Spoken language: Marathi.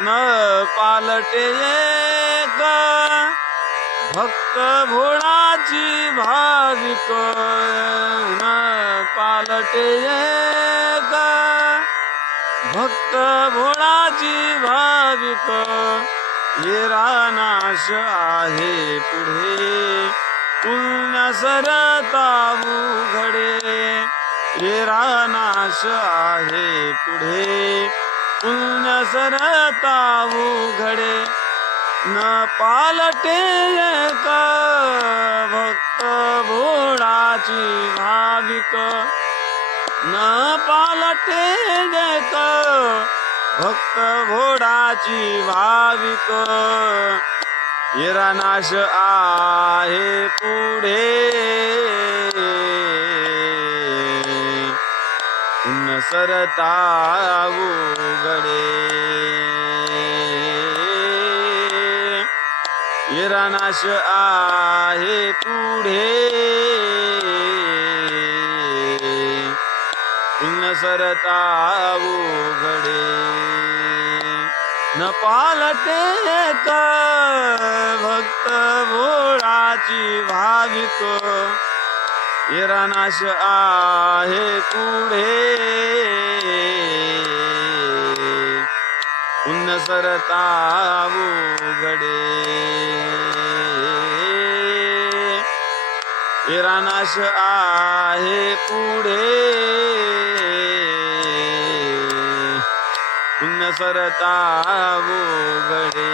न पालटे एक भक्त भोळाची भाविक न पालटे एक भक्त भोळाची भाविक येरा नाश आहे पुढे पुण्य सरता उघडे येरा नाश आहे पुढे पुण्य सरता उघडे न पालटे एक भक्त भोळाची भाविक न पालटे एक भक्त भोळाची भाविक येरा नाश आहे पुढे पुण्य सरता उघडे येरा नाश आहे पुढे पुण्य सरता उघडे न पालटे एक भक्त भोळाची भाविक येरा नाश आहे पुढे पुण्य सरता उघडे येरा नाश आहे पुढे पुण्य सरता उघडे